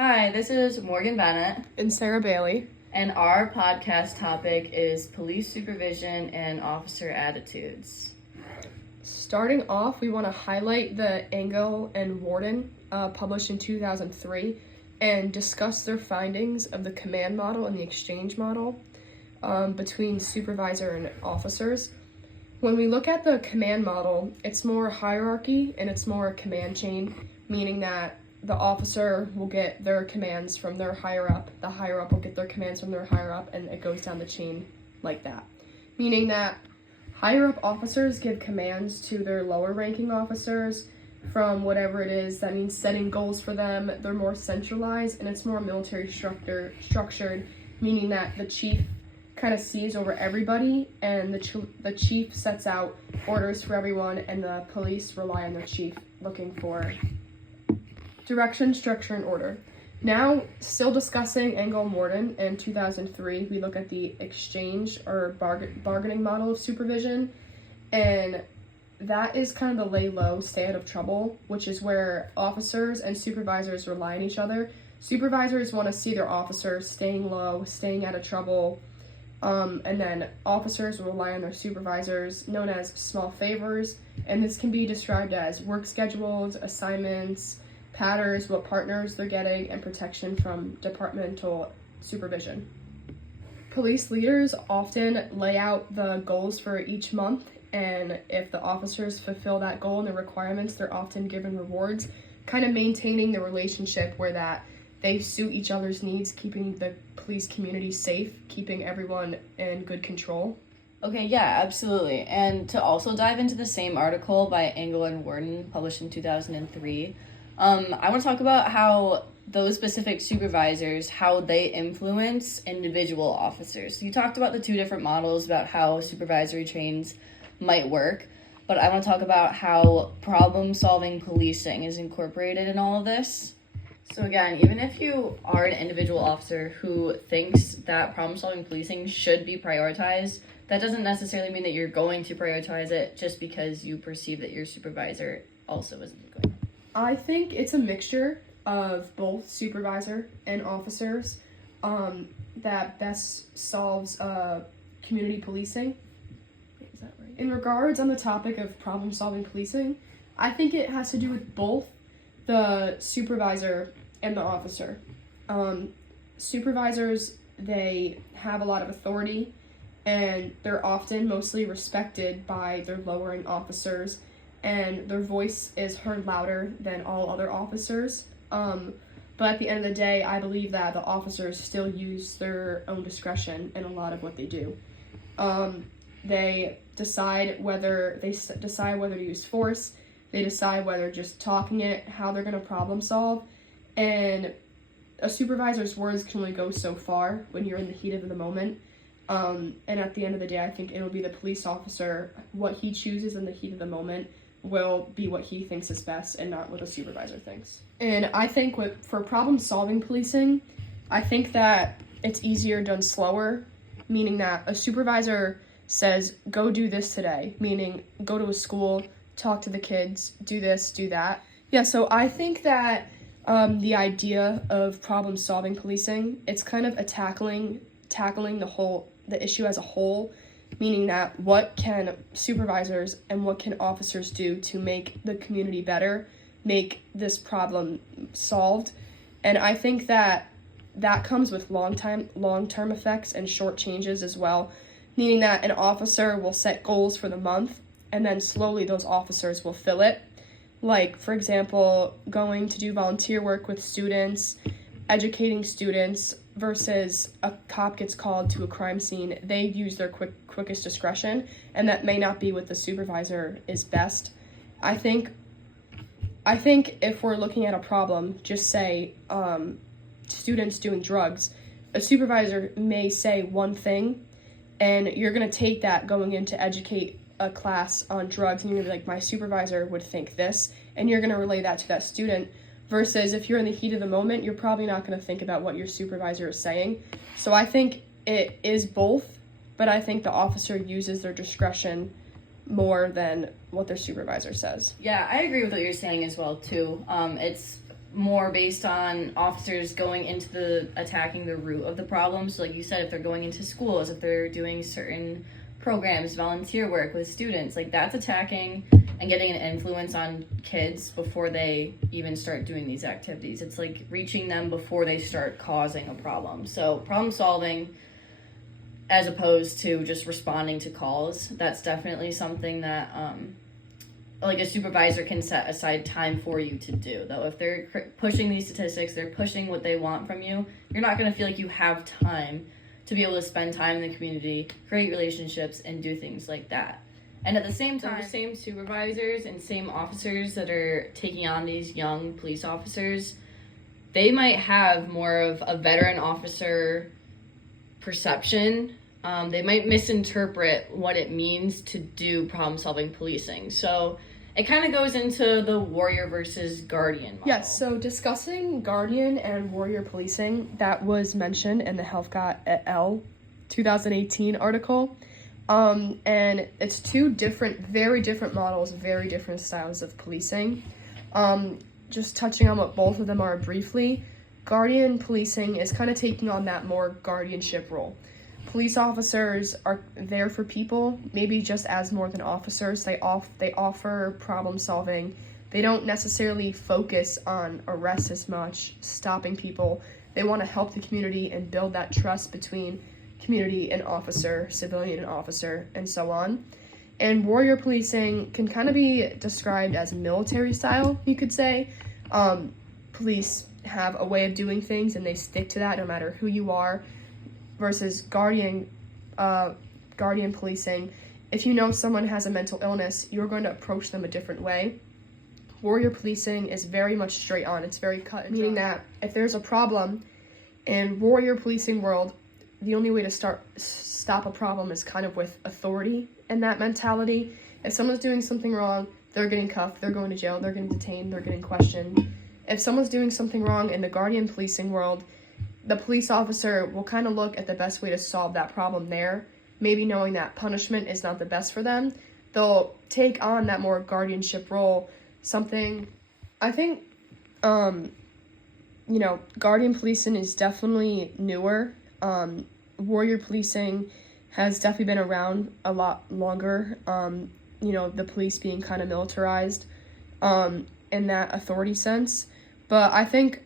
Hi, this is Morgan Bennett, And Sarah Bailey. and our podcast topic is police supervision and officer attitudes. Starting off, we want to highlight the Engel and Warden, published in 2003, and discuss their findings of the command model and the exchange model between supervisor and officers. When we look at the command model, it's more hierarchy and it's more command chain, meaning that the officer will get their commands from their higher up, the higher up will get their commands from their higher up, and it goes down the chain like that. Meaning that higher up officers give commands to their lower ranking officers from whatever it is. That means setting goals for them. They're more centralized and it's more military structured, meaning that the chief kind of sees over everybody, and the chief sets out orders for everyone, and the police rely on their chief looking for direction, structure, and order. Now, still discussing Engel and Warden in 2003, we look at the exchange or bargaining model of supervision, and that is kind of the lay low, stay out of trouble, which is where officers and supervisors rely on each other. Supervisors want to see their officers staying low, staying out of trouble, and then officers will rely on their supervisors, known as small favors, and this can be described as work schedules, assignments, patterns, what partners they're getting, and protection from departmental supervision. Police leaders often lay out the goals for each month, and if the officers fulfill that goal and the requirements, they're often given rewards, kind of maintaining the relationship where that they suit each other's needs, keeping the police community safe, keeping everyone in good control. Okay, yeah, absolutely. And to also dive into the same article by Engel and Warden, published in 2003, I want to talk about how those specific supervisors, how they influence individual officers. So you talked about the two different models about how supervisory trains might work, but I want to talk about how problem-solving policing is incorporated in all of this. So again, even if you are an individual officer who thinks that problem-solving policing should be prioritized, that doesn't necessarily mean that you're going to prioritize it just because you perceive that your supervisor also isn't going to. I think it's a mixture of both supervisor and officers that best solves community policing. Is that right? In regards on the topic of problem-solving policing, I think it has to do with both the supervisor and the officer. Supervisors, they have a lot of authority, and they're often mostly respected by their lowering officers, and their voice is heard louder than all other officers. But at the end of the day, I believe that the officers still use their own discretion in a lot of what they do. They decide whether to use force. They decide whether just talking it, how they're going to problem solve. And a supervisor's words can only go so far when you're in the heat of the moment. And at the end of the day, I think it'll be the police officer, what he chooses in the heat of the moment will be what he thinks is best and not what the supervisor thinks. And I think for problem-solving policing, I think that it's easier done slower, meaning that a supervisor says, go do this today, meaning go to a school, talk to the kids, do this, do that. Yeah, so I think that the idea of problem-solving policing, it's kind of tackling the issue as a whole, meaning that what can supervisors and what can officers do to make the community better, make this problem solved. And I think that comes with long-term effects and short changes as well, meaning that an officer will set goals for the month, and then slowly those officers will fill it. Like, for example, going to do volunteer work with students, educating students, versus a cop gets called to a crime scene. They use their quickest discretion, and that may not be what the supervisor is best. I think if we're looking at a problem, just say students doing drugs, a supervisor may say one thing, and you're going to take that going in to educate a class on drugs, and you're going to be like, my supervisor would think this, and you're going to relay that to that student. Versus if you're in the heat of the moment, you're probably not going to think about what your supervisor is saying. So I think it is both, but I think the officer uses their discretion more than what their supervisor says. Yeah, I agree with what you're saying as well, too. It's more based on officers going into attacking the root of the problem. So like you said, if they're going into schools, if they're doing certain programs, volunteer work with students, like that's attacking and getting an influence on kids before they even start doing these activities. It's like reaching them before they start causing a problem. So problem solving as opposed to just responding to calls, that's definitely something that like a supervisor can set aside time for you to do. Though if they're pushing these statistics, they're pushing what they want from you, you're not going to feel like you have time to be able to spend time in the community, create relationships, and do things like that. And at the same time, the same supervisors and same officers that are taking on these young police officers, they might have more of a veteran officer perception. They might misinterpret what it means to do problem-solving policing. So it kind of goes into the warrior versus guardian model. Yes, so discussing guardian and warrior policing, that was mentioned in the Helfgott et al. 2018 article. And it's two very different models, very different styles of policing. Just touching on what both of them are briefly, guardian policing is kind of taking on that more guardianship role. Police officers are there for people, maybe just as more than officers. They offer problem solving. They don't necessarily focus on arrests as much, stopping people. They want to help the community and build that trust between community and officer, civilian and officer, and so on. And warrior policing can kind of be described as military style, you could say. Police have a way of doing things and they stick to that no matter who you are. Versus guardian policing, if you know someone has a mental illness, you're going to approach them a different way. Warrior policing is very much straight on. It's very cut and dry. Meaning that if there's a problem in warrior policing world, the only way to stop a problem is kind of with authority and that mentality. If someone's doing something wrong, they're getting cuffed, they're going to jail, they're getting detained, they're getting questioned. If someone's doing something wrong in the guardian policing world, the police officer will kind of look at the best way to solve that problem there. Maybe knowing that punishment is not the best for them, they'll take on that more guardianship role. Something, I think, guardian policing is definitely newer. Warrior policing has definitely been around a lot longer. The police being kind of militarized in that authority sense. But I think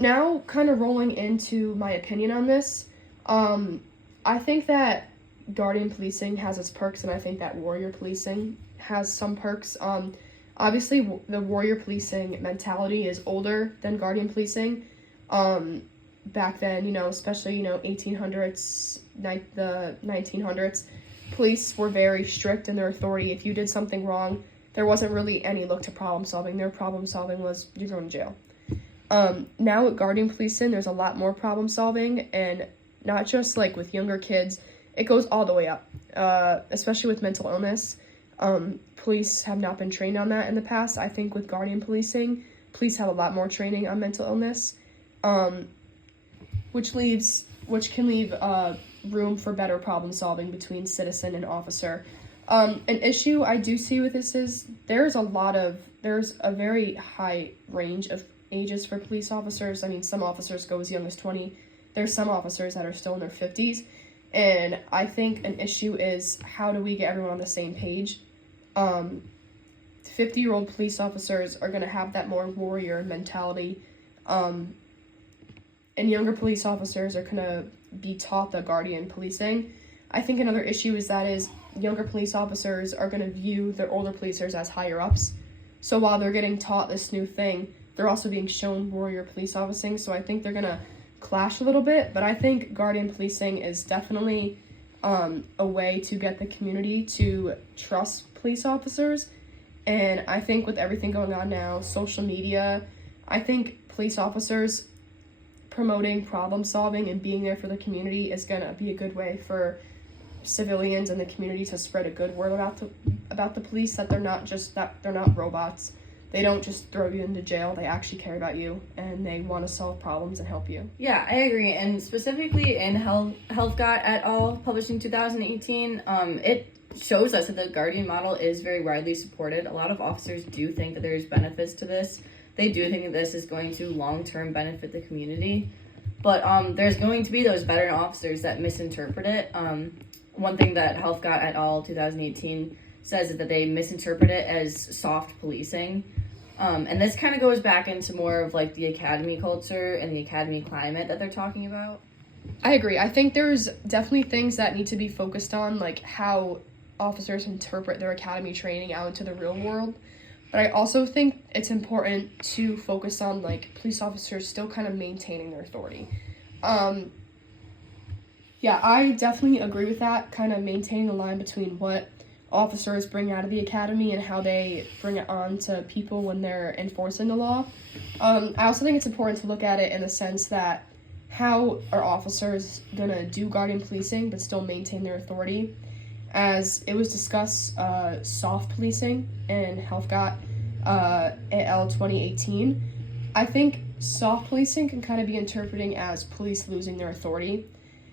now, kind of rolling into my opinion on this, I think that guardian policing has its perks, and I think that warrior policing has some perks. Obviously, the warrior policing mentality is older than guardian policing. Back then, especially, 1800s, the 1900s, police were very strict in their authority. If you did something wrong, there wasn't really any look to problem solving. Their problem solving was, you're going to jail. Now with guardian policing, there's a lot more problem solving, and not just like with younger kids, it goes all the way up, especially with mental illness. Police have not been trained on that in the past. I think with guardian policing, police have a lot more training on mental illness, which can leave room for better problem solving between citizen and officer. An issue I do see with this is there's a very high range of ages for police officers. I mean, some officers go as young as 20. There's some officers that are still in their 50s. And I think an issue is, how do we get everyone on the same page? 50-year-old police officers are going to have that more warrior mentality. And younger police officers are going to be taught the guardian policing. I think another issue is younger police officers are going to view their older policers as higher ups. So while they're getting taught this new thing, they're also being shown warrior police officing. So I think they're going to clash a little bit. But I think guardian policing is definitely a way to get the community to trust police officers. And I think with everything going on now, social media, I think police officers promoting problem solving and being there for the community is going to be a good way for civilians and the community to spread a good word about the police, that they're not robots. They don't just throw you into jail. They actually care about you, and they want to solve problems and help you. Yeah, I agree. And specifically in Helfgott et al., published in 2018, it shows us that the guardian model is very widely supported. A lot of officers do think that there's benefits to this. they do think that this is going to long-term benefit the community. But there's going to be those veteran officers that misinterpret it. One thing that Health Got et al. 2018 says is that they misinterpret it as soft policing. And this kind of goes back into more of like the academy culture and the academy climate that they're talking about. I agree. I think there's definitely things that need to be focused on, like how officers interpret their academy training out into the real world. But I also think it's important to focus on, like, police officers still kind of maintaining their authority. Yeah, I definitely agree with that, kind of maintaining the line between what officers bring out of the academy and how they bring it on to people when they're enforcing the law. I also think it's important to look at it in the sense that how are officers going to do guardian policing but still maintain their authority? As it was discussed, soft policing in Health Got et al. 2018. I think soft policing can kind of be interpreting as police losing their authority.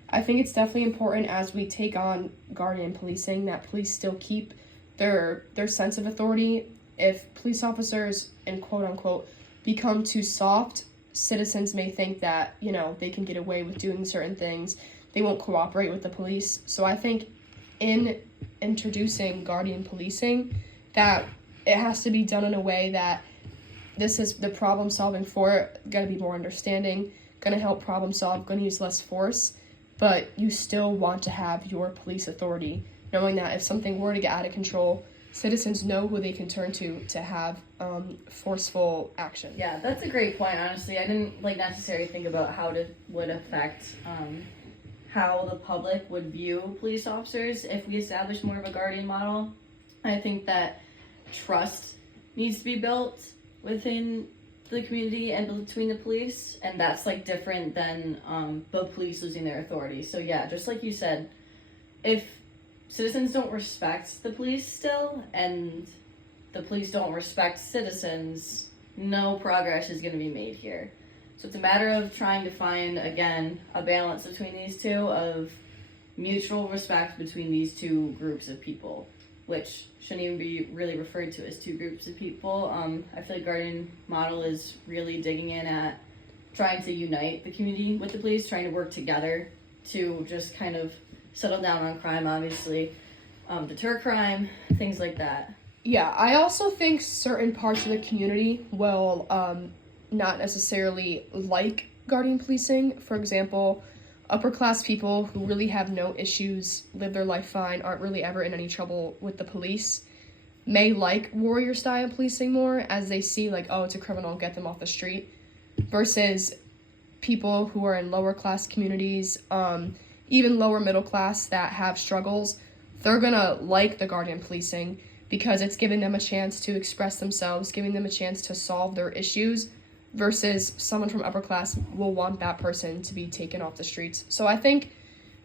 I think it's definitely important as we take on guardian policing that police still keep their sense of authority. If police officers, and quote unquote, become too soft, citizens may think that, you know, they can get away with doing certain things. They won't cooperate with the police. So I think in introducing guardian policing, that it has to be done in a way that this is the problem solving for it, going to be more understanding, going to help problem solve, going to use less force, but you still want to have your police authority, knowing that if something were to get out of control, citizens know who they can turn to have forceful action. Yeah, that's a great point, honestly. I didn't necessarily think about how it would affect how the public would view police officers if we establish more of a guardian model. I think that trust needs to be built within the community and between the police, and that's different than the police losing their authority. So yeah, just like you said, if citizens don't respect the police still, and the police don't respect citizens, no progress is going to be made here. So it's a matter of trying to find, again, a balance between these two, of mutual respect between these two groups of people, which shouldn't even be really referred to as two groups of people. I feel like Guardian Model is really digging in at trying to unite the community with the police, trying to work together to just kind of settle down on crime, obviously, deter crime, things like that. Yeah, I also think certain parts of the community will not necessarily like guardian policing. For example, upper class people who really have no issues, live their life fine, aren't really ever in any trouble with the police, may like warrior style policing more, as they see oh, it's a criminal, get them off the street, versus people who are in lower class communities, even lower middle class that have struggles. They're gonna like the guardian policing because it's giving them a chance to express themselves, giving them a chance to solve their issues, versus someone from upper class will want that person to be taken off the streets. So I think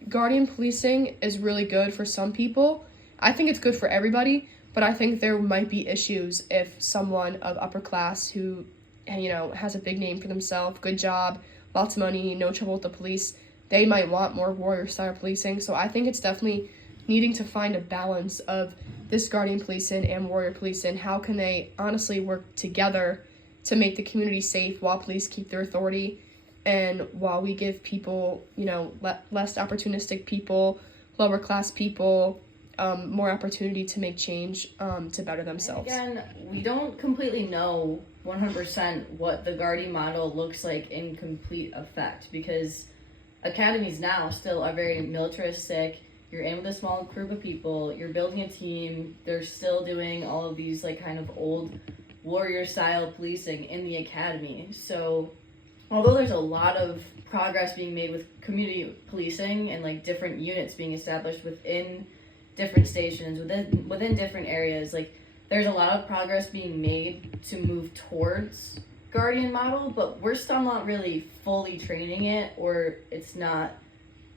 guardian policing is really good for some people. I think it's good for everybody, but I think there might be issues if someone of upper class who, has a big name for themselves, good job, lots of money, no trouble with the police, they might want more warrior style policing. So I think it's definitely needing to find a balance of this guardian policing and warrior policing. How can they honestly work together to make the community safe while police keep their authority, and while we give people, less opportunistic people, lower class people, more opportunity to make change to better themselves. And again, we don't completely know 100% what the guardian model looks like in complete effect, because academies now still are very militaristic. You're in with a small group of people, you're building a team, they're still doing all of these kind of old warrior style policing in the academy. So although there's a lot of progress being made with community policing and different units being established within different stations, within different areas, there's a lot of progress being made to move towards guardian model, but we're still not really fully training it, or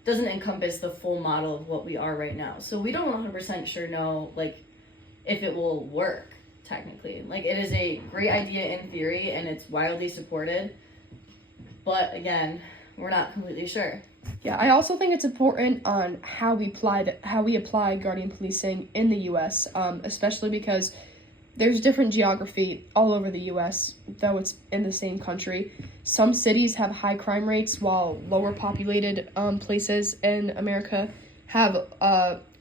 doesn't encompass the full model of what we are right now. So we don't 100% sure know if it will work. Technically, it is a great idea in theory and it's wildly supported, but again, we're not completely sure. Yeah, I also think it's important on how we apply guardian policing in the U.S., especially because there's different geography all over the U.S., though it's in the same country. Some cities have high crime rates, while lower populated places in America have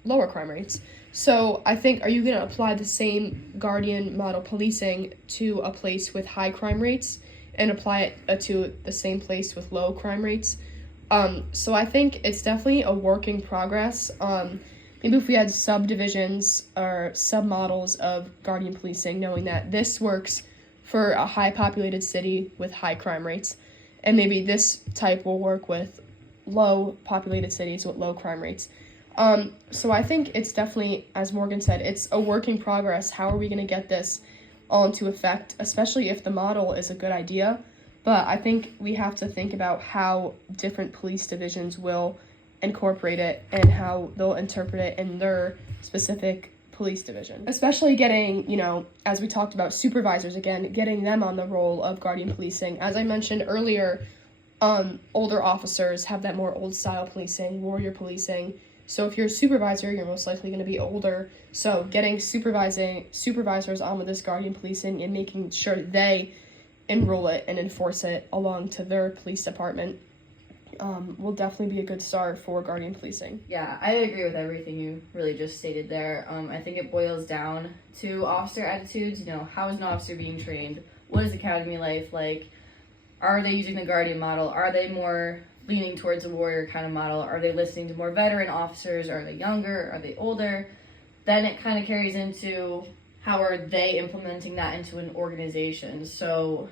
lower crime rates. So I think, are you going to apply the same guardian model policing to a place with high crime rates and apply it to the same place with low crime rates? So I think it's definitely a work in progress. Maybe if we had subdivisions or submodels of guardian policing, knowing that this works for a high populated city with high crime rates, and maybe this type will work with low populated cities with low crime rates. So I think it's definitely, as Morgan said, it's a work in progress. How are we going to get this all into effect, especially if the model is a good idea? But I think we have to think about how different police divisions will incorporate it and how they'll interpret it in their specific police division. Especially getting, as we talked about, supervisors again, getting them on the role of guardian policing. As I mentioned earlier, older officers have that more old style policing, warrior policing. So if you're a supervisor, you're most likely going to be older. So getting supervisors on with this guardian policing and making sure they enroll it and enforce it along to their police department will definitely be a good start for guardian policing. Yeah, I agree with everything you really just stated there. I think it boils down to officer attitudes. How is an officer being trained? What is academy life like? Are they using the guardian model? Are they more leaning towards a warrior kind of model? Are they listening to more veteran officers? Are they younger? Are they older? Then it kind of carries into how are they implementing that into an organization. So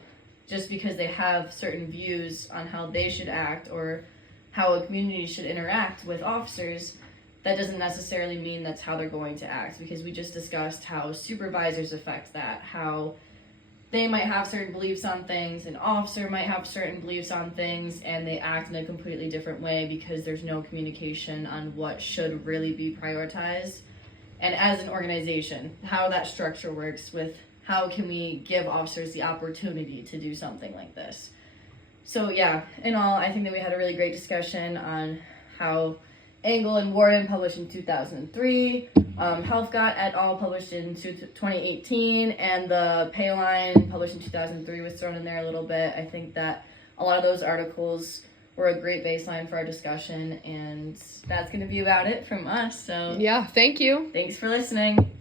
just because they have certain views on how they should act or how a community should interact with officers, that doesn't necessarily mean that's how they're going to act, because we just discussed how supervisors affect that, how they might have certain beliefs on things, an officer might have certain beliefs on things, and they act in a completely different way because there's no communication on what should really be prioritized. And as an organization, how that structure works with how can we give officers the opportunity to do something like this. So yeah, in all, I think that we had a really great discussion on how Engel and Warden published in 2003, Helfgott et al. Published in 2018, and the Pay Line published in 2003 was thrown in there a little bit. I think that a lot of those articles were a great baseline for our discussion, and that's going to be about it from us. So yeah, thank you. Thanks for listening.